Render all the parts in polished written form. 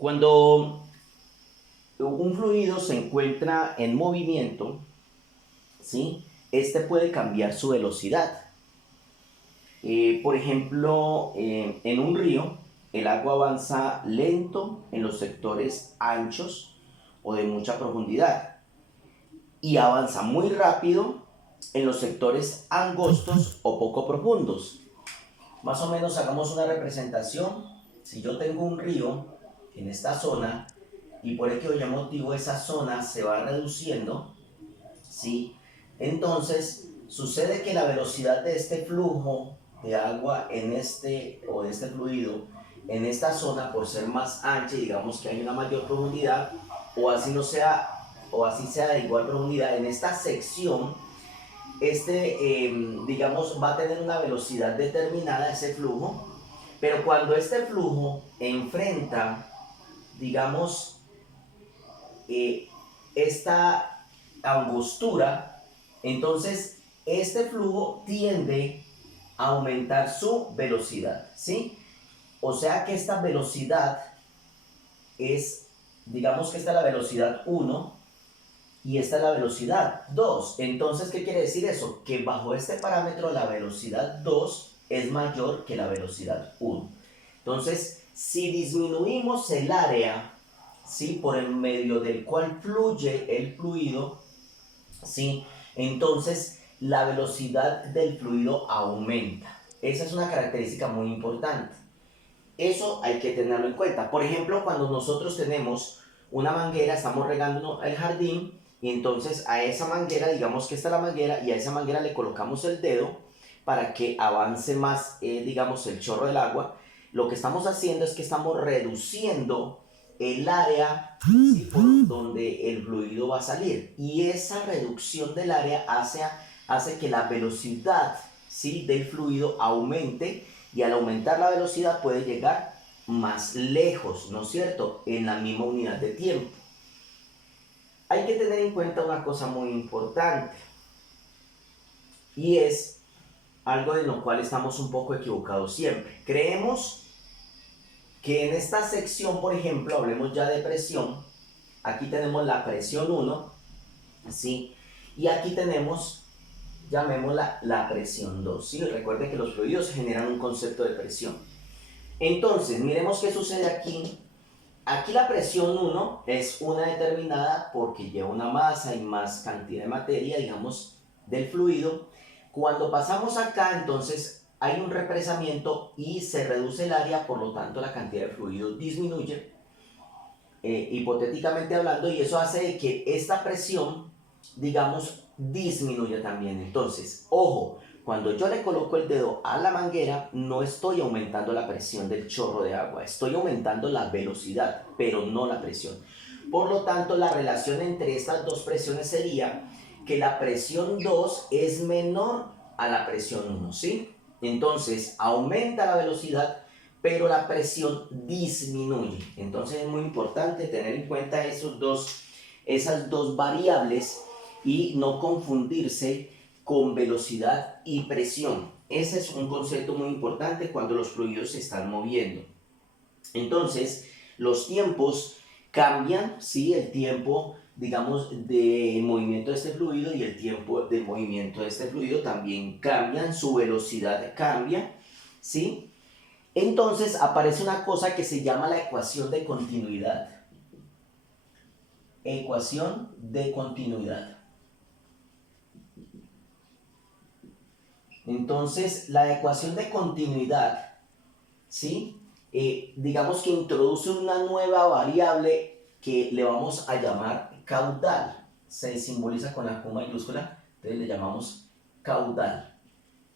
Cuando un fluido se encuentra en movimiento, ¿sí? Este puede cambiar su velocidad. Por ejemplo, en un río, el agua avanza lento en los sectores anchos o de mucha profundidad y avanza muy rápido en los sectores angostos o poco profundos. Más o menos hagamos una representación. Si yo tengo un río en esta zona y por aquel motivo esa zona se va reduciendo, ¿sí? Entonces sucede que la velocidad de este flujo de agua en o de este fluido en esta zona, por ser más ancha y digamos que hay una mayor profundidad, o así no sea, o así sea de igual profundidad, en esta sección digamos, va a tener una velocidad determinada ese flujo, pero cuando este flujo enfrenta, digamos, eh, esta angostura, entonces este flujo tiende a aumentar su velocidad, ¿sí? O sea que esta velocidad es, digamos que esta es la velocidad 1 y esta es la velocidad 2. Entonces, ¿qué quiere decir eso? Que bajo este parámetro la velocidad 2 es mayor que la velocidad 1. Entonces, si disminuimos el área, ¿sí? Por el medio del cual fluye el fluido, ¿sí? Entonces, la velocidad del fluido aumenta. Esa es una característica muy importante. Eso hay que tenerlo en cuenta. Por ejemplo, cuando nosotros tenemos una manguera, estamos regando el jardín y entonces a esa manguera, digamos que esta es la manguera y a esa manguera le colocamos el dedo para que avance más, digamos, el chorro del agua. Lo que estamos haciendo es que estamos reduciendo el área, ¿sí? Por donde el fluido va a salir, y esa reducción del área hace que la velocidad, ¿sí? Del fluido aumente, y al aumentar la velocidad puede llegar más lejos, ¿no es cierto?, en la misma unidad de tiempo. Hay que tener en cuenta una cosa muy importante, y es algo de lo cual estamos un poco equivocados siempre. Creemos que en esta sección, por ejemplo, hablemos ya de presión, aquí tenemos la presión 1, ¿sí? Y aquí tenemos, llamémosla la presión 2, ¿sí? Recuerden que los fluidos generan un concepto de presión. Entonces, miremos qué sucede aquí. Aquí la presión 1 es una determinada porque lleva una masa y más cantidad de materia, digamos, del fluido. Cuando pasamos acá, entonces hay un represamiento y se reduce el área, por lo tanto la cantidad de fluido disminuye, hipotéticamente hablando, y eso hace que esta presión, digamos, disminuya también. Entonces, ojo, cuando yo le coloco el dedo a la manguera, no estoy aumentando la presión del chorro de agua, estoy aumentando la velocidad, pero no la presión. Por lo tanto, la relación entre estas dos presiones sería que la presión 2 es menor a la presión 1, ¿sí? Entonces, aumenta la velocidad, pero la presión disminuye. Entonces es muy importante tener en cuenta esas dos variables y no confundirse con velocidad y presión. Ese es un concepto muy importante cuando los fluidos se están moviendo. Entonces, los tiempos cambian, ¿sí? El tiempo, digamos, de movimiento de este fluido y el tiempo de movimiento de este fluido también cambian, su velocidad cambia, ¿sí? Entonces aparece una cosa que se llama la ecuación de continuidad. Ecuación de continuidad. Entonces, la ecuación de continuidad, ¿sí? Digamos que introduce una nueva variable que le vamos a llamar caudal. Se simboliza con la Q mayúscula, entonces le llamamos caudal.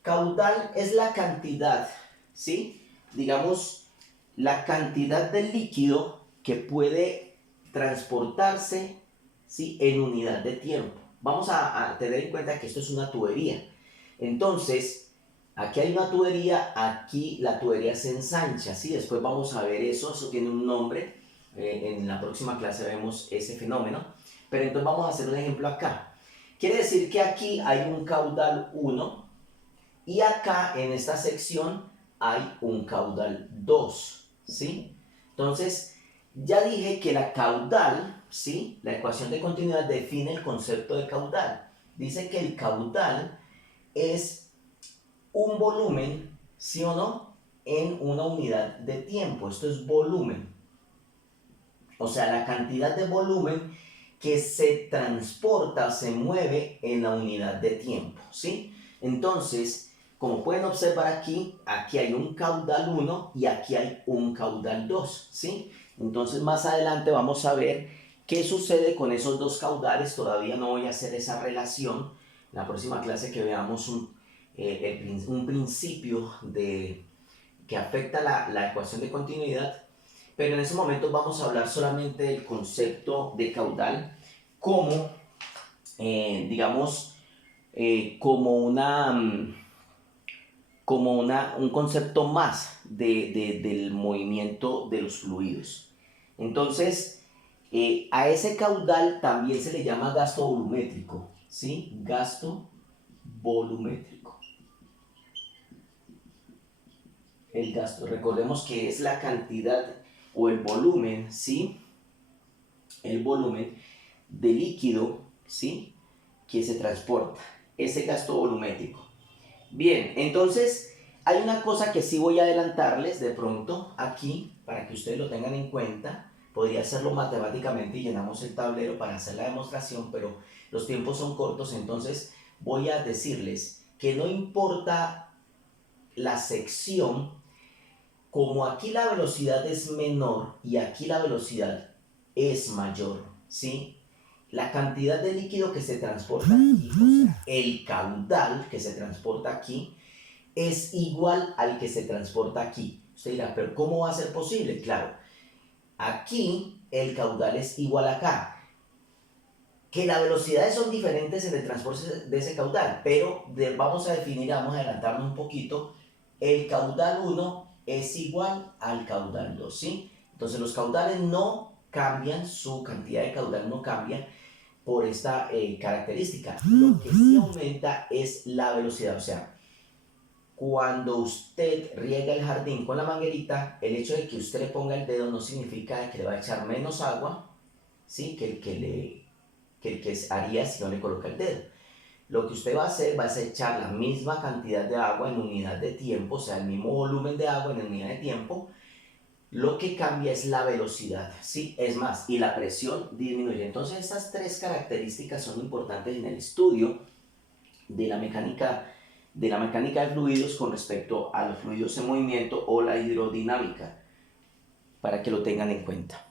Caudal es la cantidad, ¿sí? Digamos, la cantidad de líquido que puede transportarse, ¿sí? En unidad de tiempo. Vamos a tener en cuenta que esto es una tubería. Entonces, aquí hay una tubería, aquí la tubería se ensancha, ¿sí? Después vamos a ver eso tiene un nombre, en la próxima clase vemos ese fenómeno, pero entonces vamos a hacer un ejemplo acá. Quiere decir que aquí hay un caudal 1 y acá en esta sección hay un caudal 2, ¿sí? Entonces, Ya dije que la caudal, ¿sí? La ecuación de continuidad define el concepto de caudal. Dice que el caudal es un volumen, ¿sí o no?, en una unidad de tiempo. Esto es volumen. O sea, la cantidad de volumen que se transporta, se mueve en la unidad de tiempo, ¿sí? Entonces, como pueden observar aquí, aquí hay un caudal 1 y aquí hay un caudal 2, ¿sí? Entonces, más adelante vamos a ver qué sucede con esos dos caudales. Todavía no voy a hacer esa relación. En la próxima clase que veamos un principio que afecta la ecuación de continuidad, pero en ese momento vamos a hablar solamente del concepto de caudal como, digamos, como un concepto más del movimiento de los fluidos. Entonces, a ese caudal también se le llama gasto volumétrico, ¿sí? Gasto volumétrico. El gasto, recordemos que es la cantidad o el volumen, ¿sí? El volumen de líquido, ¿sí?, que se transporta, ese gasto volumétrico. Bien, entonces hay una cosa que sí voy a adelantarles de pronto aquí para que ustedes lo tengan en cuenta. Podría hacerlo matemáticamente y llenamos el tablero para hacer la demostración, pero los tiempos son cortos, entonces voy a decirles que no importa la sección, como aquí la velocidad es menor y aquí la velocidad es mayor, ¿sí? La cantidad de líquido que se transporta aquí, o sea, el caudal que se transporta aquí, es igual al que se transporta aquí. Usted dirá, pero ¿cómo va a ser posible? Claro, aquí el caudal es igual acá. Que las velocidades son diferentes en el transporte de ese caudal, pero vamos a definir, vamos a adelantarnos un poquito. El caudal 1 es igual al caudal 2, ¿sí? Entonces los caudales no cambian, su cantidad de caudal no cambia por esta característica. Lo que sí aumenta es la velocidad, o sea, cuando usted riega el jardín con la manguerita, el hecho de que usted le ponga el dedo no significa que le va a echar menos agua, ¿sí?, que el que haría si no le coloca el dedo. Lo que usted va a hacer va a echar la misma cantidad de agua en unidad de tiempo, o sea, el mismo volumen de agua en unidad de tiempo. Lo que cambia es la velocidad, ¿sí? Es más, y la presión disminuye. Entonces, estas tres características son importantes en el estudio de la mecánica de fluidos con respecto a los fluidos en movimiento o la hidrodinámica, para que lo tengan en cuenta.